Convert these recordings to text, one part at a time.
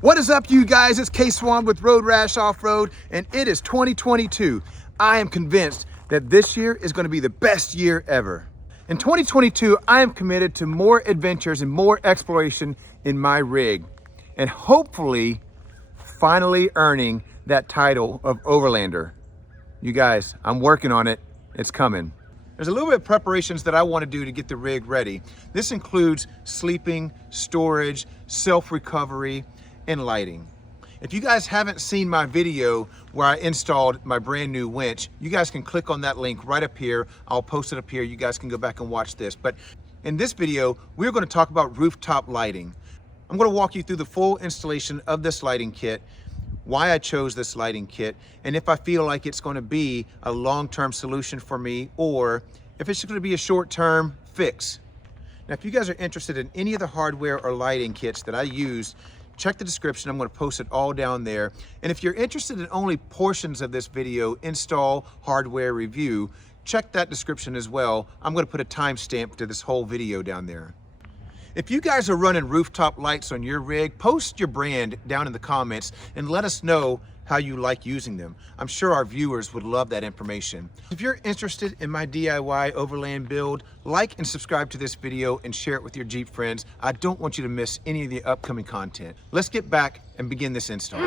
What is up, you guys? It's K-Swan with Road Rash Off-Road, and it is 2022. I am convinced that this year is going to be the best year ever. In 2022, I am committed to more adventures and more exploration in my rig, and hopefully, finally earning that title of Overlander. You guys, I'm working on it. It's coming. There's a little bit of preparations that I want to do to get the rig ready. This includes sleeping, storage, self-recovery, and lighting. If you guys haven't seen my video where I installed my brand new winch, you guys can click on that link right up here. I'll post it up here. You guys can go back and watch this. But in this video, we're going to talk about rooftop lighting. I'm going to walk you through the full installation of this lighting kit, why I chose this lighting kit, and if I feel like it's going to be a long-term solution for me or if it's going to be a short-term fix. Now, if you guys are interested in any of the hardware or lighting kits that I use, check the description. I'm going to post it all down there. And if you're interested in only portions of this video, install, hardware review, check that description as well. I'm going to put a timestamp to this whole video down there. If you guys are running rooftop lights on your rig, post your brand down in the comments and let us know how you like using them. I'm sure our viewers would love that information. If you're interested in my DIY Overland build, like and subscribe to this video and share it with your Jeep friends. I don't want you to miss any of the upcoming content. Let's get back and begin this install.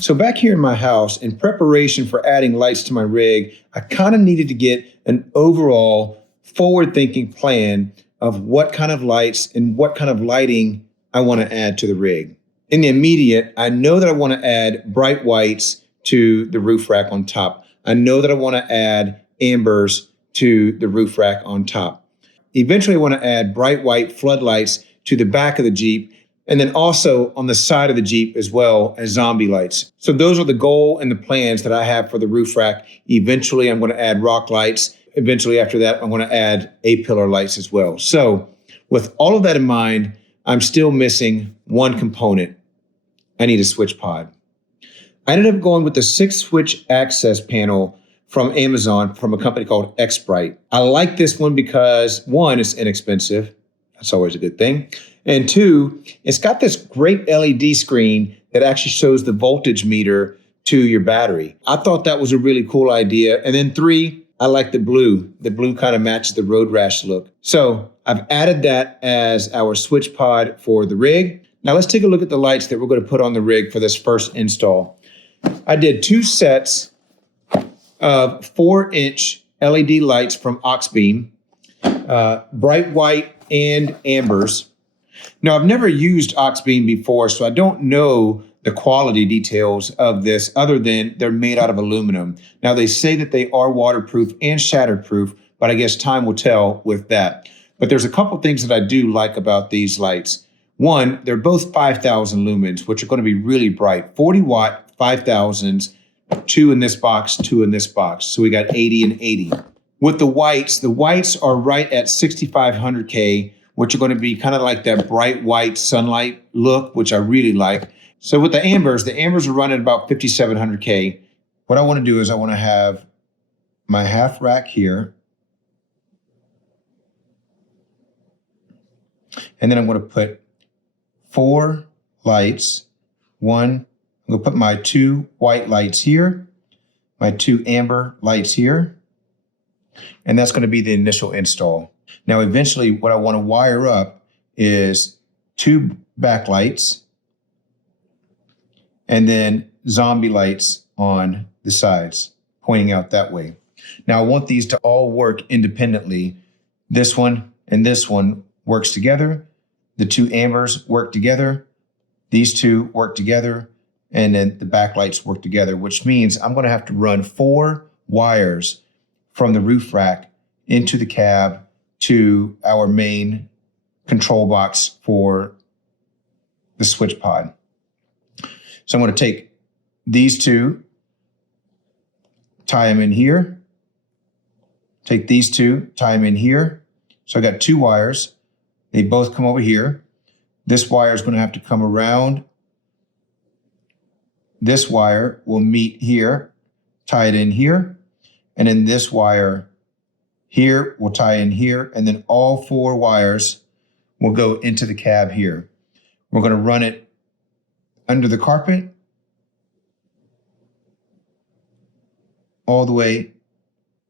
So back here in my house, in preparation for adding lights to my rig, I kind of needed to get an overall forward-thinking plan of what kind of lights and what kind of lighting I want to add to the rig. In the immediate, I know that I want to add bright whites to the roof rack on top. I know that I want to add ambers to the roof rack on top. Eventually, I want to add bright white floodlights to the back of the Jeep, and then also on the side of the Jeep as well as zombie lights. So those are the goal and the plans that I have for the roof rack. Eventually, I'm going to add rock lights. Eventually after that, I'm going to add A-pillar lights as well. So with all of that in mind, I'm still missing one component. I need a switch pod. I ended up going with the 6-switch access panel from Amazon from a company called Xprite. I like this one because, one, it's inexpensive. That's always a good thing. And two, it's got this great LED screen that actually shows the voltage meter to your battery. I thought that was a really cool idea. And then three, I like the blue. The blue kind of matches the Road Rash look. So I've added that as our switch pod for the rig. Now let's take a look at the lights that we're going to put on the rig for this first install. I did 2 sets of 4-inch LED lights from Auxbeam, bright white and ambers. Now, I've never used Auxbeam before, so I don't know the quality details of this other than they're made out of aluminum. Now, they say that they are waterproof and shatterproof, but I guess time will tell with that. But there's a couple things that I do like about these lights. One, they're both 5,000 lumens, which are going to be really bright. 40-watt 5,000s, 2 in this box, 2 in this box. So we got 80 and 80. With the whites are right at 6,500K, which are going to be kind of like that bright white sunlight look, which I really like. So with the ambers are running about 5,700K. What I want to do is I want to have my half rack here. And then I'm going to put 4 lights. I'm going to put my 2 white lights here, my 2 amber lights here. And that's going to be the initial install. Now, eventually, what I want to wire up is 2 backlights and then zombie lights on the sides, pointing out that way. Now, I want these to all work independently. This one and this one works together. The 2 ambers work together. These 2 work together. And then the backlights work together, which means I'm going to have to run 4 wires from the roof rack into the cab to our main control box for the switch pod. So I'm going to take these 2, tie them in here. Take these two, tie them in here. So I got two wires. They both come over here. This wire is going to have to come around. This wire will meet here, tie it in here. And then this wire here will tie in here. And then all four wires will go into the cab here. We're going to run it under the carpet all the way.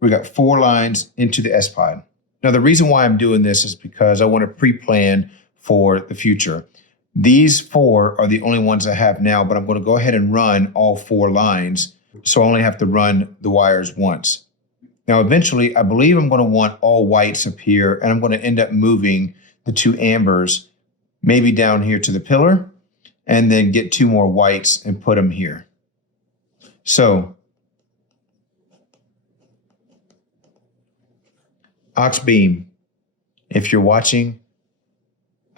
We got 4 lines into the S-Pod. Now, the reason why I'm doing this is because I want to pre-plan for the future. These 4 are the only ones I have now, but I'm going to go ahead and run all 4 lines, so I only have to run the wires once. Now, eventually, I believe I'm going to want all whites up here, and I'm going to end up moving the 2 ambers maybe down here to the pillar, and then get 2 more whites and put them here. So, Auxbeam, if you're watching,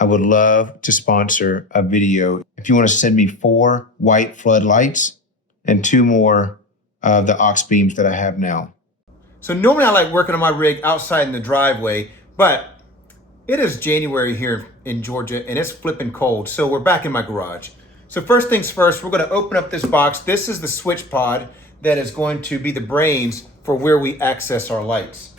I would love to sponsor a video. If you want to send me 4 white floodlights and 2 more of the Auxbeams that I have now. So normally I like working on my rig outside in the driveway, but it is January here in Georgia and it's flipping cold. So we're back in my garage. So first things first, we're going to open up this box. This is the switch pod that is going to be the brains for where we access our lights.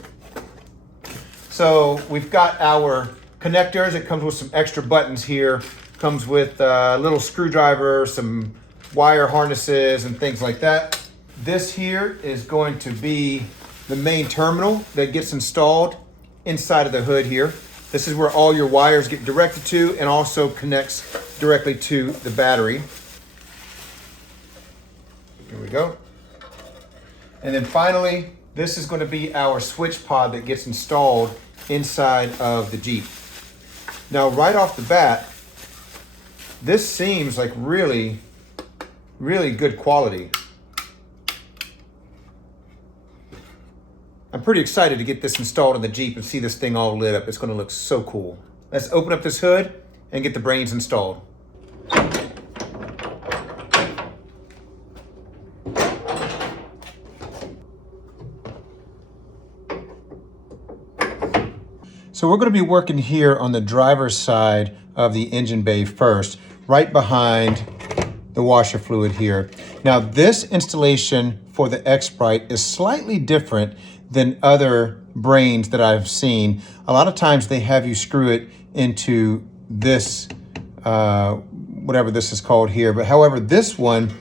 So we've got our connectors. It comes with some extra buttons here. Comes with a little screwdriver, some wire harnesses and things like that. This here is going to be the main terminal that gets installed inside of the hood here. This is where all your wires get directed to and also connects directly to the battery. Here we go. And then finally, this is going to be our switch pod that gets installed inside of the Jeep. Now, right off the bat, this seems like really, really good quality. I'm pretty excited to get this installed in the Jeep and see this thing all lit up. It's going to look so cool. Let's open up this hood and get the brains installed. So we're going to be working here on the driver's side of the engine bay first, right behind the washer fluid here. Now this installation for the Xprite is slightly different than other brains that I've seen. A lot of times they have you screw it into this, whatever this is called here. But however, this one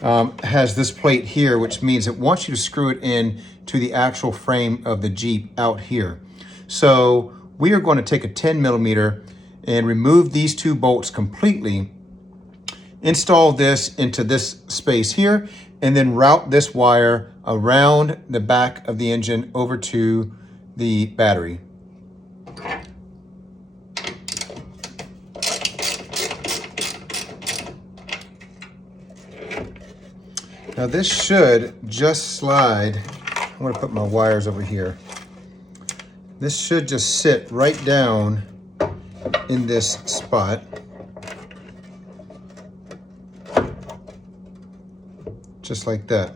has this plate here, which means it wants you to screw it in to the actual frame of the Jeep out here. So we are going to take a 10mm and remove these 2 bolts completely, install this into this space here, and then route this wire around the back of the engine over to the battery. Now this should just slide. I'm going to put my wires over here. This should just sit right down in this spot. Just like that.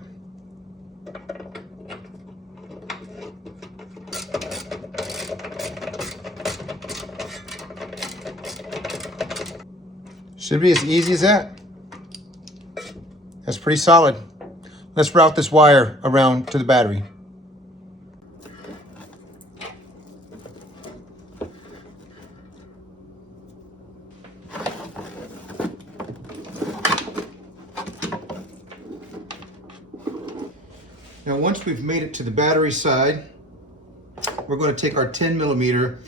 Should be as easy as that. That's pretty solid. Let's route this wire around to the battery. Now, once we've made it to the battery side, we're going to take our 10mm.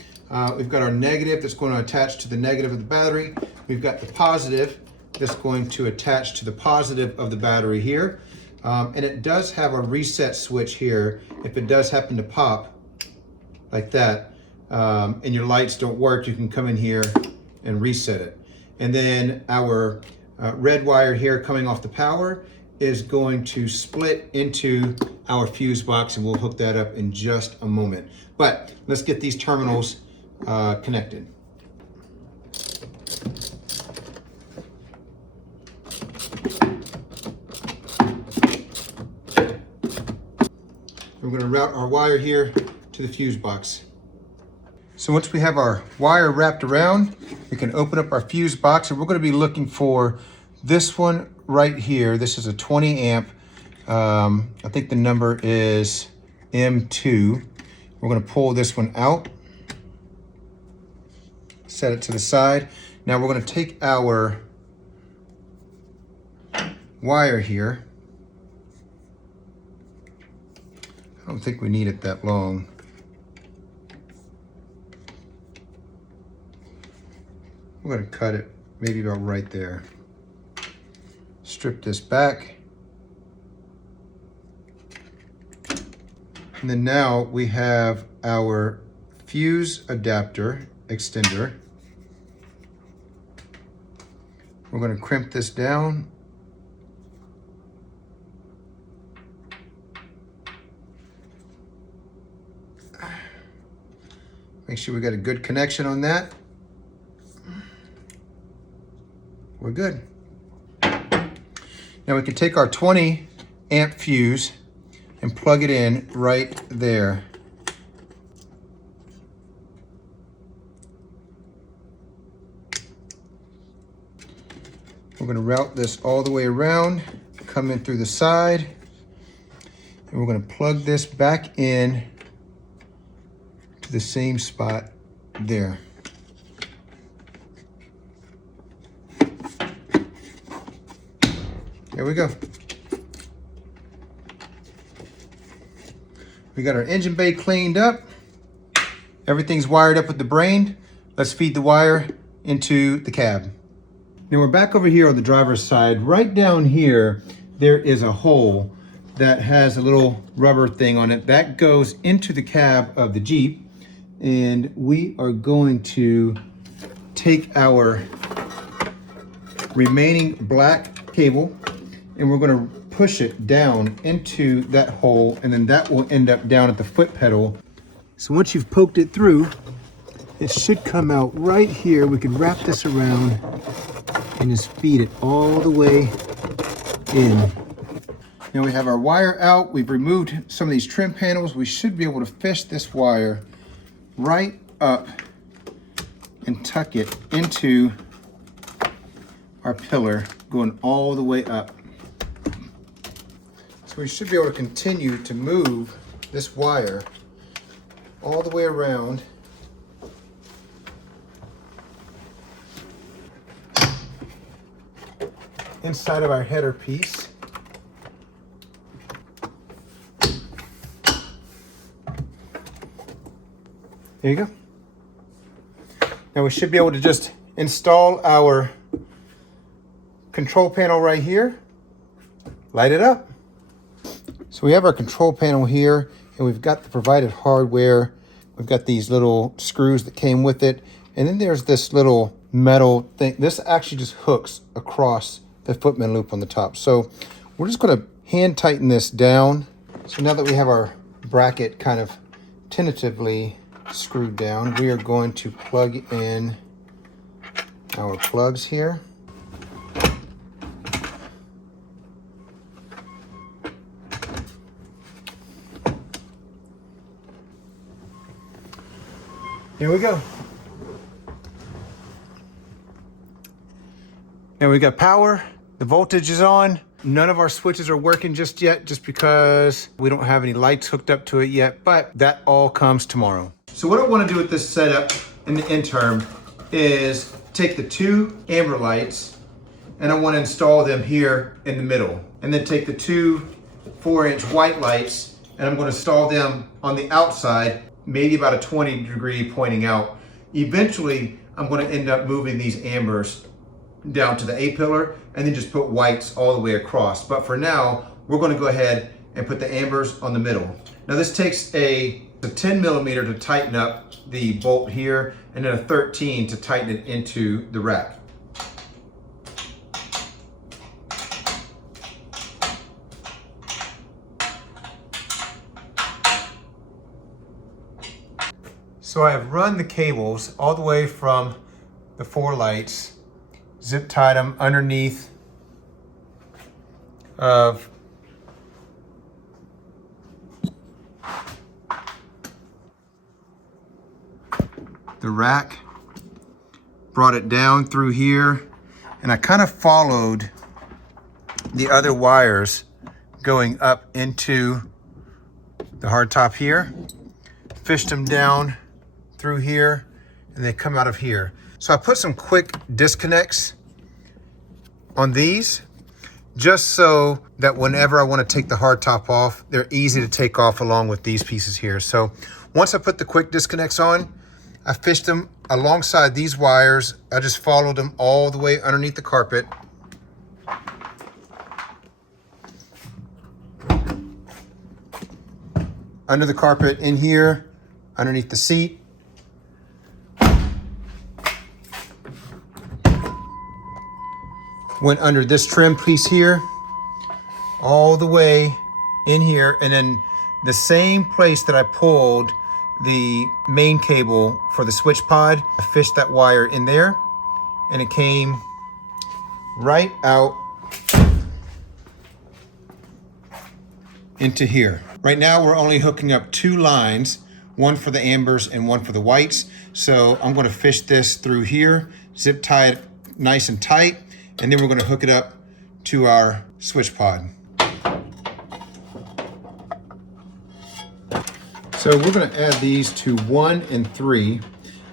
We've got our negative that's going to attach to the negative of the battery. We've got the positive that's going to attach to the positive of the battery here. And it does have a reset switch here. If it does happen to pop like that, and your lights don't work, you can come in here and reset it. And then our red wire here coming off the power is going to split into our fuse box, and we'll hook that up in just a moment. But let's get these terminals connected. We're going to route our wire here to the fuse box. So once we have our wire wrapped around, we can open up our fuse box, and we're going to be looking for this one right here. This is a 20 amp. I think the number is M2. We're going to pull this one out, set it to the side. Now we're going to take our wire here. I don't think we need it that long. We're going to cut it maybe about right there. Strip this back. And then now we have our fuse adapter extender. We're going to crimp this down. Make sure we got a good connection on that. We're good. Now we can take our 20 amp fuse and plug it in right there. We're going to route this all the way around, come in through the side, and we're going to plug this back in to the same spot there. There we go. We got our engine bay cleaned up. Everything's wired up with the brain. Let's feed the wire into the cab. Now we're back over here on the driver's side. Right down here, there is a hole that has a little rubber thing on it that goes into the cab of the Jeep. And we are going to take our remaining black cable and we're going to push it down into that hole, and then that will end up down at the foot pedal. So once you've poked it through, it should come out right here. We can wrap this around and just feed it all the way in. Now we have our wire out. We've removed some of these trim panels. We should be able to fish this wire right up and tuck it into our pillar, going all the way up. So we should be able to continue to move this wire all the way around inside of our header piece. There you go. Now we should be able to just install our control panel right here, light it up. So we have our control panel here, and we've got the provided hardware. We've got these little screws that came with it, and then there's this little metal thing. This actually just hooks across the footman loop on the top. So we're just going to hand tighten this down. So now that we have our bracket kind of tentatively screwed down, we are going to plug in our plugs here. Here we go. Now we got power, the voltage is on. None of our switches are working just yet, just because we don't have any lights hooked up to it yet, but that all comes tomorrow. So what I want to do with this setup in the interim is take the two amber lights and I want to install them here in the middle, and then take the two 4-inch white lights and I'm going to install them on the outside, maybe about a 20-degree pointing out. Eventually, I'm going to end up moving these ambers down to the A-pillar and then just put whites all the way across. But for now, we're going to go ahead and put the ambers on the middle. Now this takes a 10 millimeter to tighten up the bolt here, and then a 13 to tighten it into the rack. So I have run the cables all the way from the 4 lights, zip tied them underneath of the rack, brought it down through here, and I kind of followed the other wires going up into the hardtop here, fished them down through here, and they come out of here. So I put some quick disconnects on these, just so that whenever I want to take the hardtop off, they're easy to take off along with these pieces here. So once I put the quick disconnects on, I fished them alongside these wires. I just followed them all the way underneath the carpet. Under the carpet in here, underneath the seat. Went under this trim piece here, all the way in here, and then the same place that I pulled the main cable for the switch pod, I fished that wire in there, and it came right out into here. Right now we're only hooking up 2 lines, one for the ambers and one for the whites. So I'm gonna fish this through here, zip tie it nice and tight, and then we're gonna hook it up to our switch pod. So we're gonna add these to 1 and 3,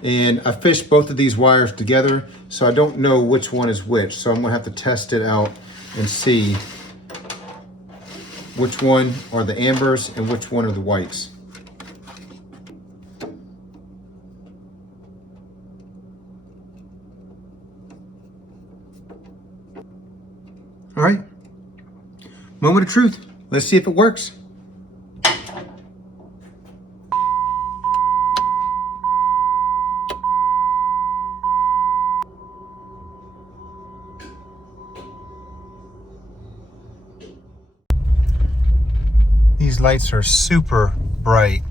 and I fished both of these wires together, so I don't know which one is which. So I'm gonna have to test it out and see which one are the ambers and which one are the whites. All right, moment of truth. Let's see if it works. These lights are super bright.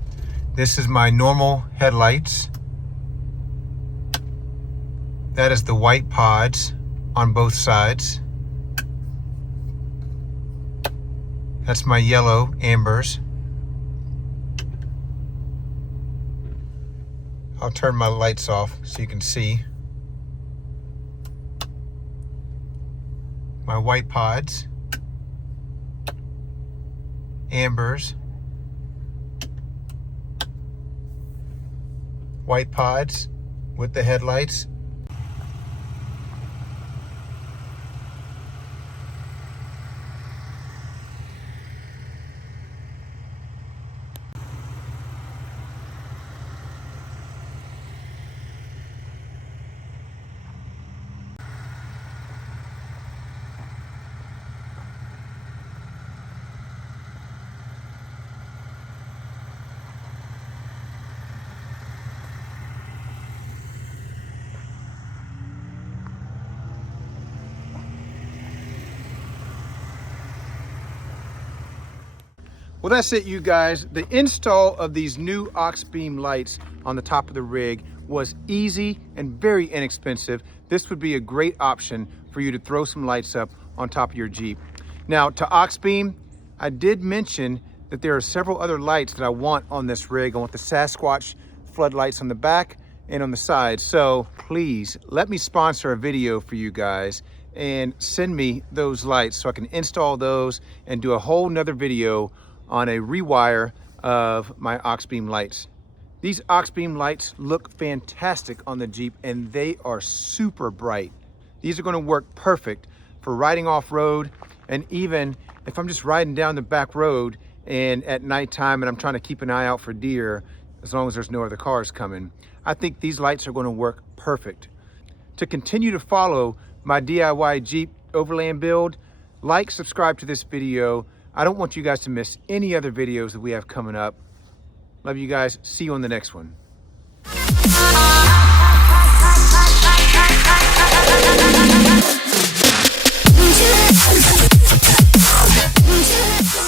This is my normal headlights. That is the white pods on both sides. That's my yellow ambers. I'll turn my lights off so you can see. My white pods, ambers, white pods with the headlights. Well, that's it, you guys. The install of these new Auxbeam lights on the top of the rig was easy and very inexpensive. This would be a great option for you to throw some lights up on top of your Jeep. Now, to Auxbeam, I did mention that there are several other lights that I want on this rig. I want the Sasquatch floodlights on the back and on the sides. So please let me sponsor a video for you guys and send me those lights so I can install those and do a whole nother video on a rewire of my Auxbeam lights. These Auxbeam lights look fantastic on the Jeep, and they are super bright. These are gonna work perfect for riding off-road, and even if I'm just riding down the back road and at nighttime and I'm trying to keep an eye out for deer, as long as there's no other cars coming, I think these lights are gonna work perfect. To continue to follow my DIY Jeep Overland build, like, subscribe to this video. I don't want you guys to miss any other videos that we have coming up. Love you guys. See you on the next one. Thank you.